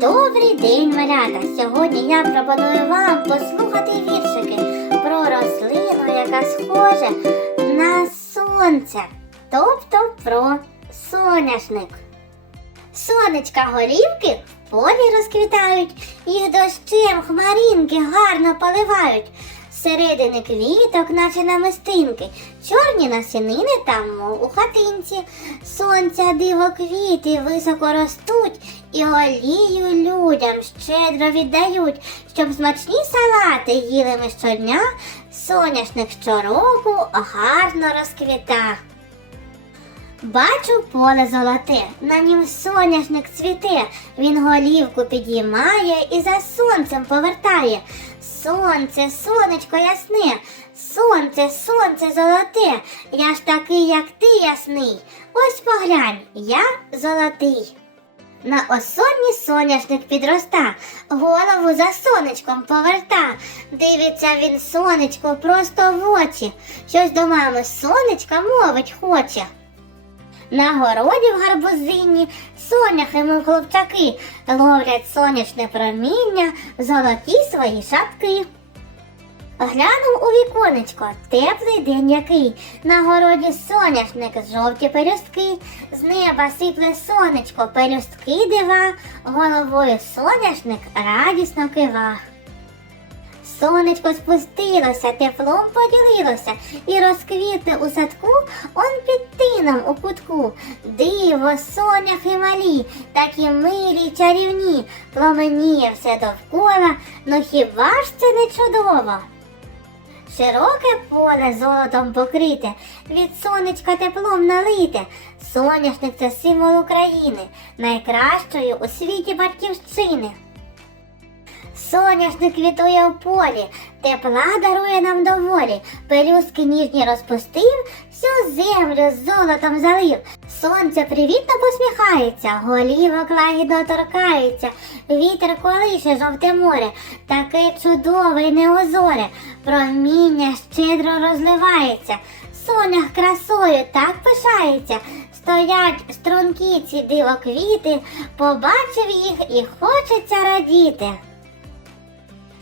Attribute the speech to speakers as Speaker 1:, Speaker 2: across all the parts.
Speaker 1: Добрий день, малята! Сьогодні я пропоную вам послухати віршики про рослину, яка схожа на сонце, тобто про соняшник. Сонечка голівки в полі розквітають, їх дощем хмаринки гарно поливають. Середини квіток, наче намистинки, чорні насінини там, мов у хатинці. Сонця диво квіти високо ростуть і олію людям щедро віддають, щоб смачні салати їли ми щодня, соняшник щороку гарно розквіта. Бачу поле золоте, на нім соняшник цвіте, він голівку підіймає і за сонцем повертає. Сонце, сонечко ясне, сонце, сонце золоте, я ж такий, як ти ясний. Ось поглянь, я золотий. На осонні соняшник підроста, голову за сонечком поверта. Дивиться він сонечко просто в очі, щось до мами сонечка мовить хоче. На городі в гарбузині. Соняхи, мов хлопчаки, ловлять сонячне проміння, золоті свої шапки. Глянув у віконечко, теплий день який, на городі соняшник жовті пелюстки, з неба сипле сонечко, пелюстки дива, головою соняшник радісно кива. Сонечко спустилося, теплом поділилося. І розквітне у садку он під у кутку. Диво, соняхи малі, такі милі чарівні, пломеніє все довкола, ну хіба ж це не чудово? Широке поле золотом покрите, від сонечка теплом налите. Соняшник це символ України, найкращої у світі батьківщини. Соняшник квітує в полі, тепла дарує нам доволі, пелюстки ніжні розпустив, всю землю золотом залив. Сонце привітно посміхається, голівок лагідно торкається, вітер колише жовте море, таке чудове й неозоре, проміння щедро розливається, сонях красою так пишається, стоять стрункі ці диво квіти, побачив їх і хочеться радіти.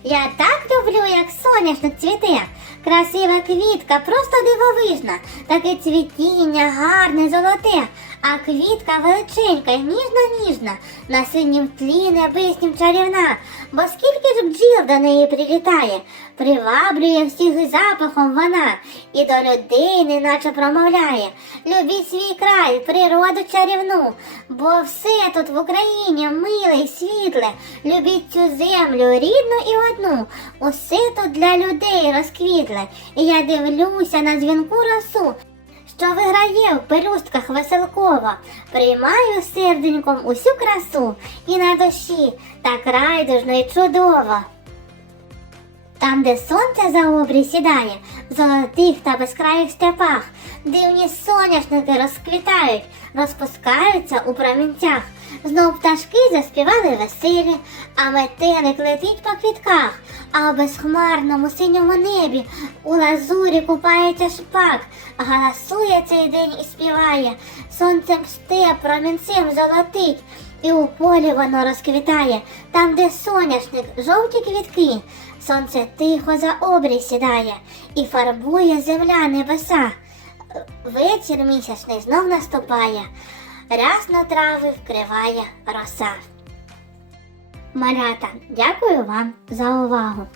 Speaker 1: Я так люблю, як соняшник цвіте. Красива квітка, просто дивовижна. Таке цвітіння гарне, золоте, а квітка величенька й ніжна-ніжна, на синім тлі небеснім чарівна, бо скільки ж бджіл до неї прилітає, приваблює всіх запахом вона, і до людей неначе промовляє. Любіть свій край, природу чарівну, бо все тут в Україні миле й світле. Любіть цю землю рідну і одну. Усе тут для людей розквітле. І я дивлюся на дзвінку росу, що виграє в пелюстках веселкова, Приймаю серденьком усю красу і на душі так райдужно й чудово. Там, де сонце за обрій сідає, в золотих та безкраїх степах, дивні соняшники розквітають, розпускаються у промінцях. Знов пташки заспівали веселі, а метелик летить по квітках, а в безхмарному синьому небі у лазурі купається шпак, галасує цей день і співає, сонцем сте промінцем золотить. І у полі воно розквітає, там, де соняшник, жовті квітки, сонце тихо за обрій сідає і фарбує земля небеса. Вечір місячний знов наступає, рясно трави вкриває роса. Малята, дякую вам за увагу.